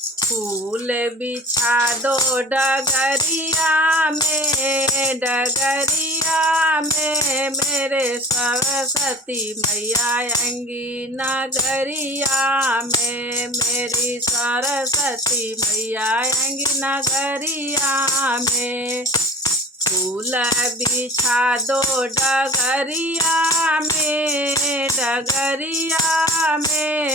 फूल बिछा दो डगरिया में मेरे सरस्वती मैया आएंगी नगरिया में। मेरी सरस्वती मैया आएंगी नगरिया में। फूल बिछा दो डगरिया में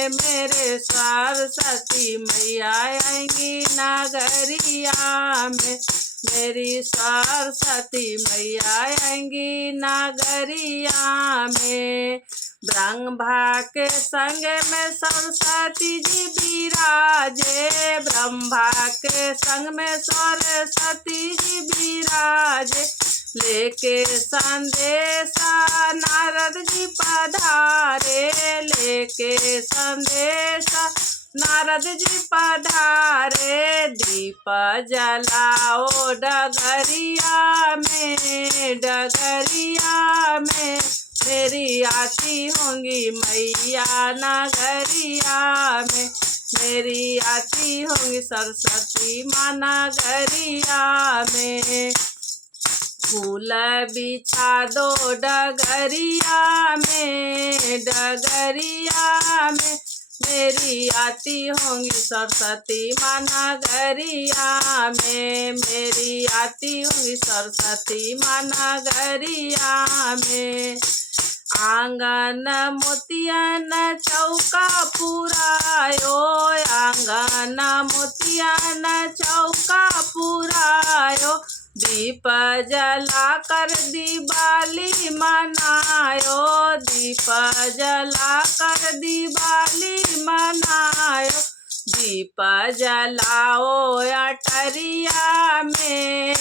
मेरे सरस्वती मैया आएंगी नगरिया में। मेरी सरस्वती मैया आएंगी नगरिया में। ब्रह्मा के संग में सरस्वती जी विराजे, ब्रह्मा के संग में सरस्वती जी विराजे। लेके संदेशा नारद जी पधारे, लेके संदेशा नारद जी पधारे। दीप जलाओ डगरिया में मेरी आती होंगी मैया नगरिया में। मेरी आती होंगी सरस्वती माँ नगरिया में। फूल बिछा दो डगरिया में मेरी आती होंगी सरस्वती माँ नगरिया में। मेरी आती होंगी सरस्वती माँ नगरिया में। आंगन मोतियन चौका पुरायो, आंगन मोतियन चौका पुरायो। दीप जला कर दिवाली मनायो, दीप जला कर दिवाली मनायो। दीप जलाओ अटरिया में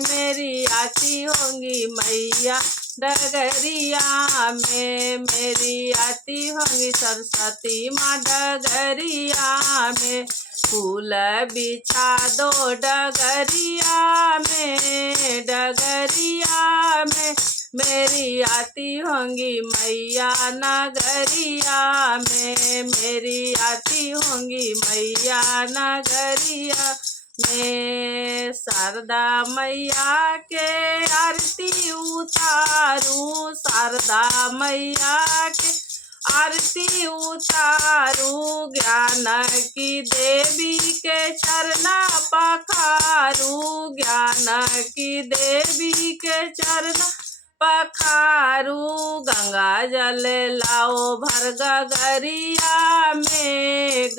मेरी आती होंगी मैया डगरिया में। मेरी आती होंगी सरस्वती माँ डगरिया में। फूल बिछा दो डगरिया में मेरी आती होंगी मैया नगरिया में। मेरी आती होंगी मैया नगरिया में। शारदा मैया के आरती उतारू, शारदा मैया के आरती उतारू। ज्ञान की देवी के चरना पखारू, ज्ञान की देवी के चरना पखारू। गंगा जल लाओ भर गगरिया में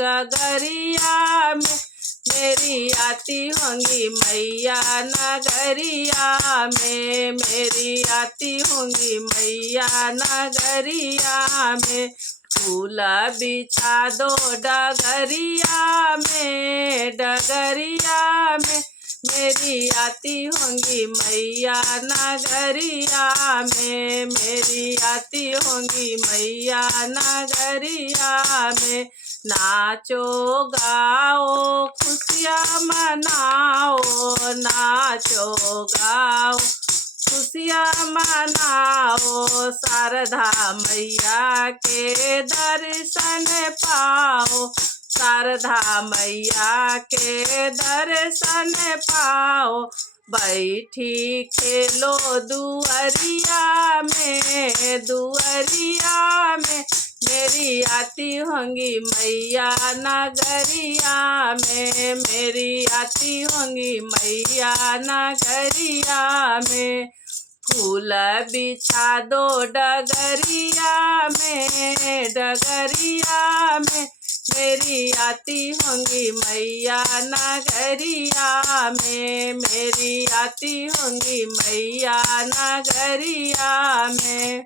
मेरी आती होंगी मैया नगरिया में। मेरी आती होंगी मैया नगरिया में। फूल बिछा दो डगरिया में मेरी आती होंगी मैया नगरिया में। मेरी आती होंगी मैया नगरिया में। नाचो गाओ खुशियाँ मनाओ, नाचो गाओ खुशियाँ मनाओ। शारदा मैया के दर्शन पाओ, शारदा मैया के दर्शन पाओ। बैठी खेलो दुअरिया में मेरी आती होंगी मैया नगरिया में। मेरी आती होंगी मैया नगरिया में। फूल बिछा दो डगरिया में मेरी आती होंगी मैया नगरिया में। मेरी आती होंगी मैया नगरिया में।